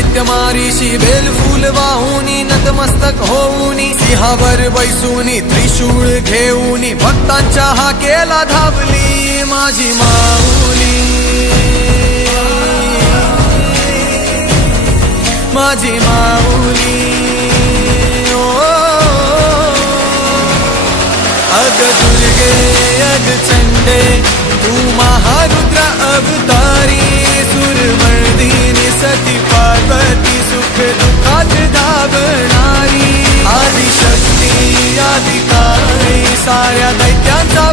दैत्य मारीशी बेल फूल वाहुनी नतमस्तक होऊनी सिंहावर बैसूनी त्रिशूळ घेऊनी भक्तांच्या हाकेला धावली माझी माऊली माझी माऊली अग दुर्गे अग चंडे तू महारुद्र अवतारी सुरमर्दिनी सती पार्वती सुख दुःखात धावणारी आदिशक्ती आदिकाळी साऱ्या दैत्यांचा